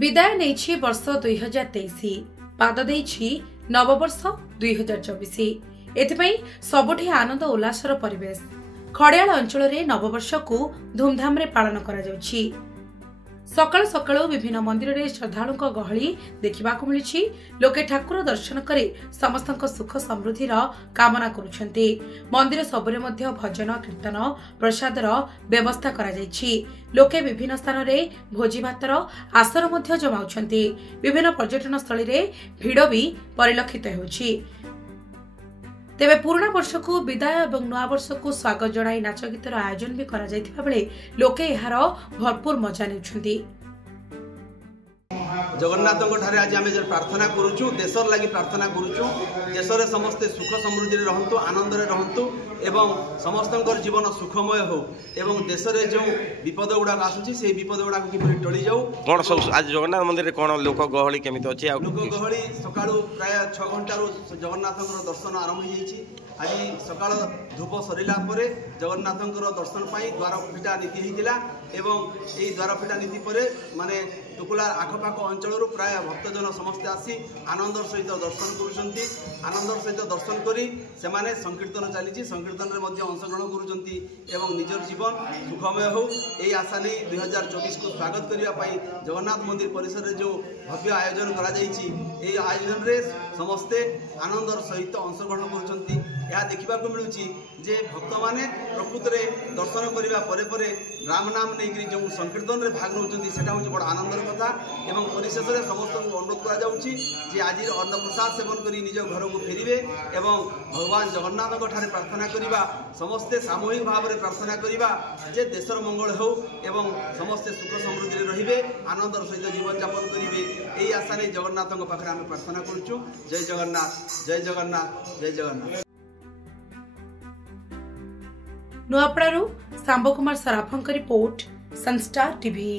विदाय नहीं वर्ष 2023 पाद देछि नववर्ष 2024 एथिपई सबुठी आनंद उल्लासर परिवेश खड़ियाल अंचल रे नववर्ष को धूमधाम रे पालन करा जाउछि। सकाळ सकाळ विभिन्न मंदिर रे श्रद्धालुक गहली देखा मिली। लोके ठाकुर दर्शन करे समस्त सुख समृद्धिर कामना करुछन्ति। मंदिर सबरे मध्य भजन कीर्तन प्रसादर व्यवस्था करा जायछि। लोके विभिन्न स्थान रे भोजी भातर आसर मध्य जमाउछन्ति। विभिन्न पर्यटन स्थली रे भिड़ भी परिलक्षित हेउछि। तेबे पुराना वर्ष को विदाय और नया वर्ष को स्वागत जणाई नाच गीतर आयोजन भी करा जायथिबा बेले लोके एहार भरपूर मजा नेउछन्ति। जगन्नाथ आज आम प्रार्थना करुचु देशर लगी प्रार्थना करुचु देशरे समस्ते सुख समृद्धि रहतु आनंद रहतु एवं समस्त जीवन सुखमय हो एवं देश रे जो विपद गुड़ाक आसुची से विपद गुड़ाक किपरि टळी जाऊ। कोन सब आज जगन्नाथ मंदिर रे कोन लोक गहली केमिति अछि? लोक गहली सकाळू प्राय 6 घंटारू जगन्नाथଙ୍କର दर्शन आरंभ हो जाइछि। आज सकाळ धूप सरिला परे जगन्नाथଙ୍କର दर्शन पाई द्वार फिटा नीति हेतिला एवं एई द्वार फिटा नीति परे माने टुकुला आखपाख अंचल प्राय भक्तजन समस्ते आसी आनंदर सहित दर्शन करुछन्ति। आनंदर सहित दर्शन करी से माने संकीर्तन चली संकीर्तन रे मध्य अंशग्रहण करुछन्ति एवं निजर जीवन सुखमय हो एई आशा नै 2024 को स्वागत करिया पाई जगन्नाथ मंदिर परिसर रे जो भव्य आयोजन करा जाइछि। एई आयोजन रे समस्ते आनंदर सहित अंशग्रहण करुछन्ति। या देखा मिलूँ जे भक्त माने प्रकृत रे दर्शन करिबा परे परे राम नाम नहीं जो संकीर्तन रे भाग नौचंती सेटा होछि बड़ आनंदर कथा एवं परिशेष रे समस्त को अनुरोध करा जाउछि जे आज अन्न प्रसाद सेवन करी निज घर को फेरिबे एवं भगवान जगन्नाथ ठारे प्रार्थना करिबा समस्ते सामूहिक भाव में प्रार्थना करिबा जे देशर मंगल हो एवं समस्ते सुख समृद्धि रे रहिबे आनंदर सहित जीवन यापन करिबे एई आशा नै जगन्नाथ पाखरे आमे प्रार्थना करूछु। जय जगन्नाथ जय जगन्नाथ जय जगन्नाथ। नुआपड़ारू सांब कुमार सराफंक रिपोर्ट सनस्टार टीवी।